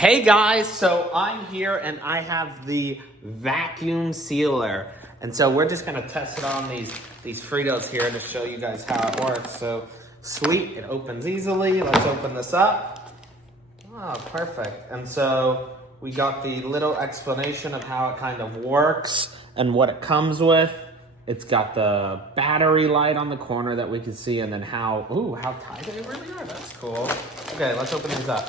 Hey guys, so I'm here and I have the vacuum sealer. And so we're just gonna test it on these Fritos here to show you guys how it works. So sweet, it opens easily. Let's open this up. Oh, perfect. And so we got the little explanation of how it kind of works and what it comes with. It's got the battery light on the corner that we can see, and then how tight they really are. That's cool. Okay, let's open these up.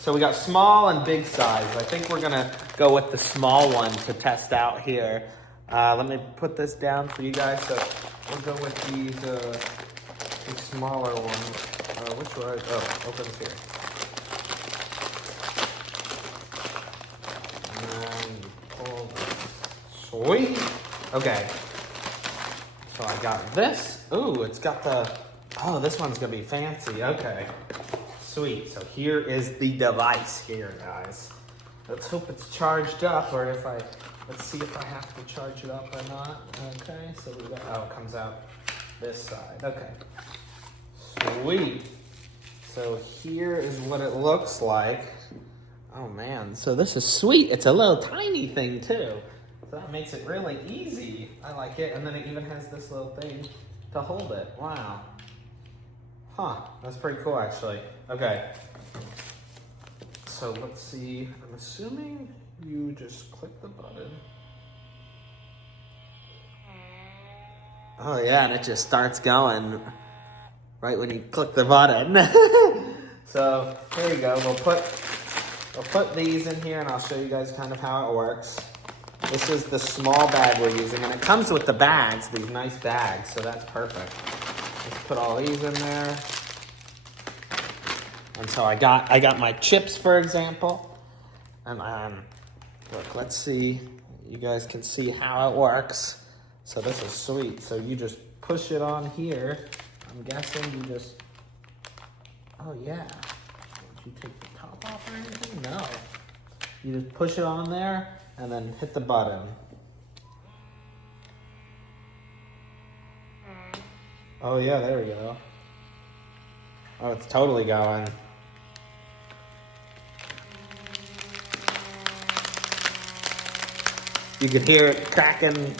So we got small and big size. I think we're gonna go with the small one to test out here. Let me put this down for you guys. So we'll go with these smaller ones. Which one? Oh, opens here. And you pull this. Sweet. Okay. So I got this. Ooh, it's got the. Oh, this one's gonna be fancy. Okay. Sweet. So here is the device here, guys. Let's hope it's charged up, or let's see if I have to charge it up or not. Okay, so we got, it comes out this side. Okay. Sweet. So here is what it looks like. Oh man, so this is sweet. It's a little tiny thing too. So that makes it really easy. I like it. And then it even has this little thing to hold it. Wow. Huh, that's pretty cool actually. Okay. So let's see. I'm assuming you just click the button. Oh yeah, and it just starts going right when you click the button. So here we go. We'll put these in here and I'll show you guys kind of how it works. This is the small bag we're using, and it comes with the bags, these nice bags, so that's perfect. Let's put all these in there. And so I got my chips, for example. And look, let's see. You guys can see how it works. So this is sweet. So you just push it on here. I'm guessing you just, oh yeah. Did you take the top off or anything? No. You just push it on there and then hit the button. Oh yeah, there we go. Oh, it's totally going. You can hear it cracking.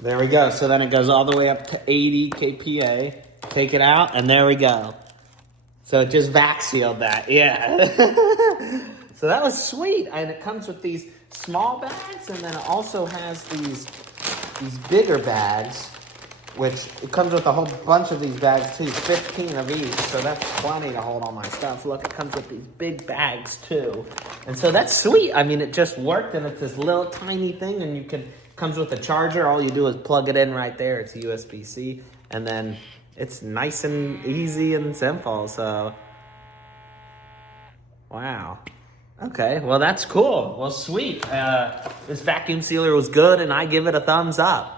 There we go. So then it goes all the way up to 80 kPa. Take it out, and there we go. So it just vac sealed that. Yeah. So that was sweet. And it comes with these small bags, and then it also has these bigger bags, which it comes with a whole bunch of these bags too, 15 of each, so that's plenty to hold all my stuff. Look, it comes with these big bags too. And so that's sweet. I mean, it just worked, and it's this little tiny thing, and comes with a charger. All you do is plug it in right there. It's USB-C, and then it's nice and easy and simple, so. Wow. Okay, well that's cool. Well, sweet. This vacuum sealer was good, and I give it a thumbs up.